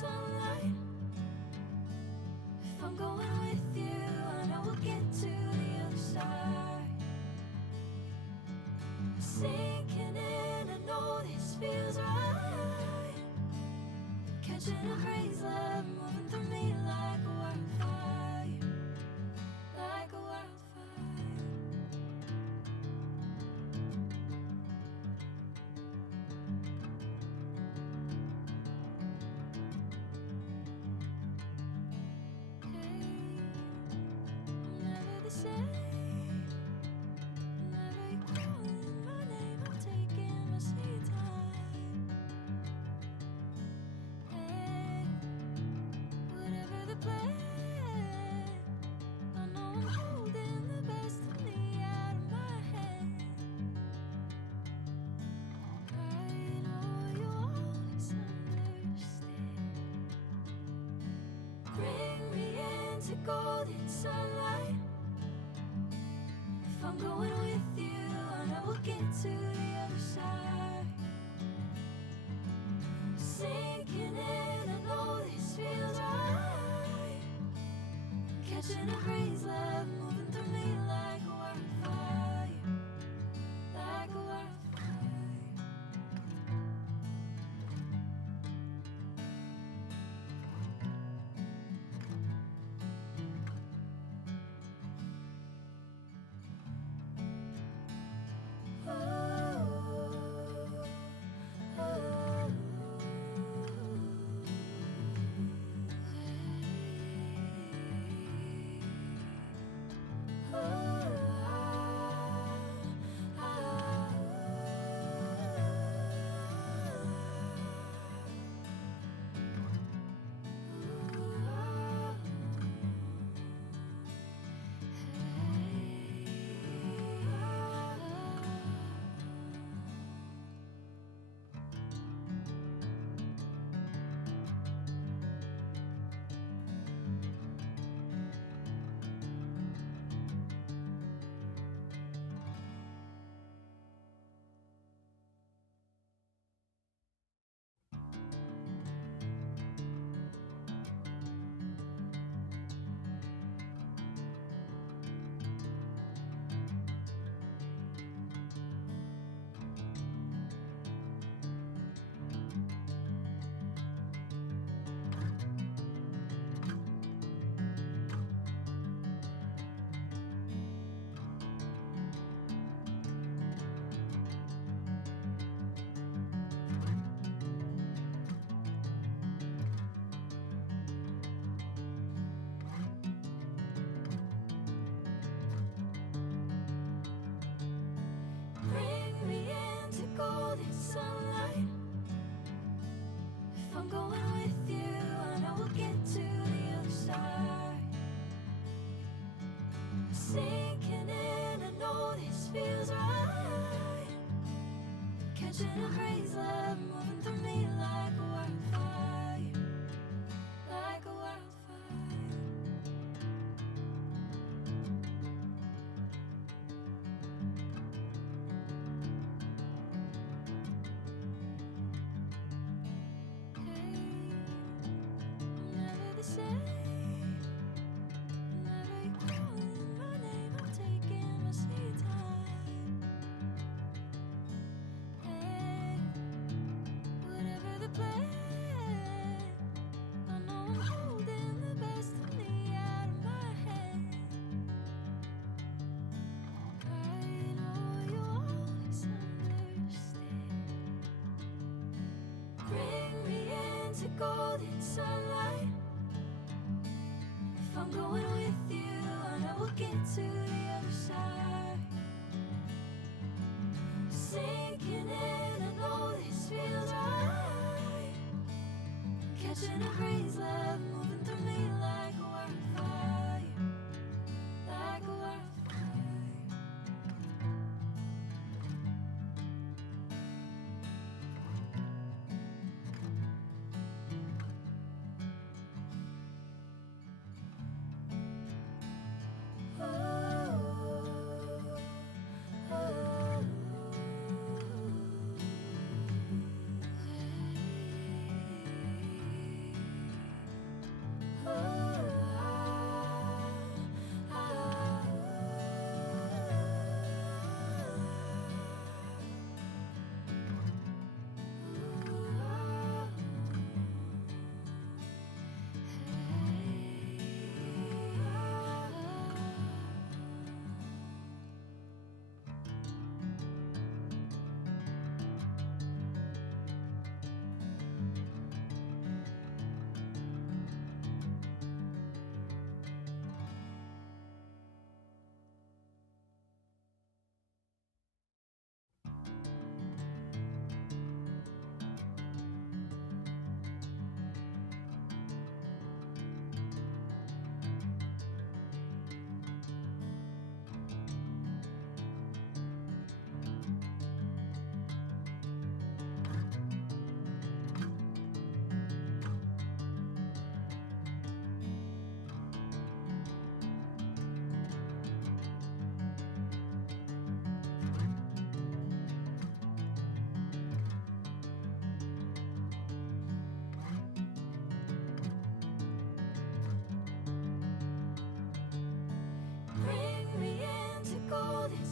sunlight. If I'm going with you, I know we'll get to the other side. Sinking in, I know this feels right. Catching a crazy love moving through me like a wildfire, like a wildfire. Never the same. Whenever you're calling my name, I'm taking my sweet time. Hey, whatever the plan, I know I'm holding the best of me out of my hand. I know you'll always understand. Bring me into golden sunlight. If I'm going with you, I know we'll get to the other side. Sinking in, I know this feels right. Catching a crazy love moving through me like a wildfire, like a wildfire. Bring me into golden sunlight. If I'm going with you, I know we'll get to the other side. Sinking in, I know this feels right. Catching a crazy love moving through me like a wildfire, like a wildfire. Never the same. Whenever you're calling my name, I'm taking my sweet time. Hey, whatever the plan, I know I'm holding the best of me out of my hand. I know you'll always understand. Bring me into golden sunlight. If I'm going with you, I know we'll get to the other side. Sinking in, I know this feels right. Catching a crazy love moving through me like a wildfire, like a wildfire.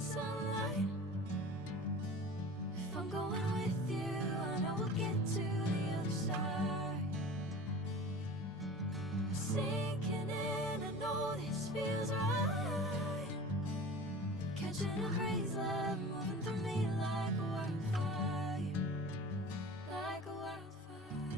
sunlight. If I'm going with you, I know we'll get to the other side. Sinking in, I know this feels right. Catching a breeze, love moving through me like a wildfire, like a wildfire.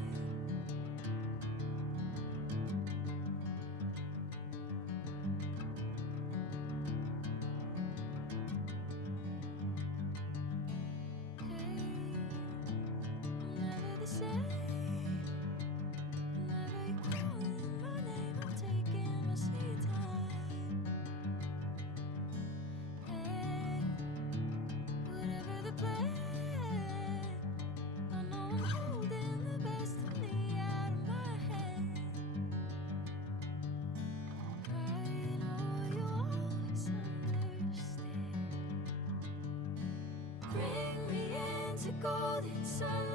Never the same. Whenever you calling my name, I'm taking my sweet time. Hey, whatever the plan, I know I'm holding the best of me out of my hand. I know you always understand. Bring me into golden sunlight.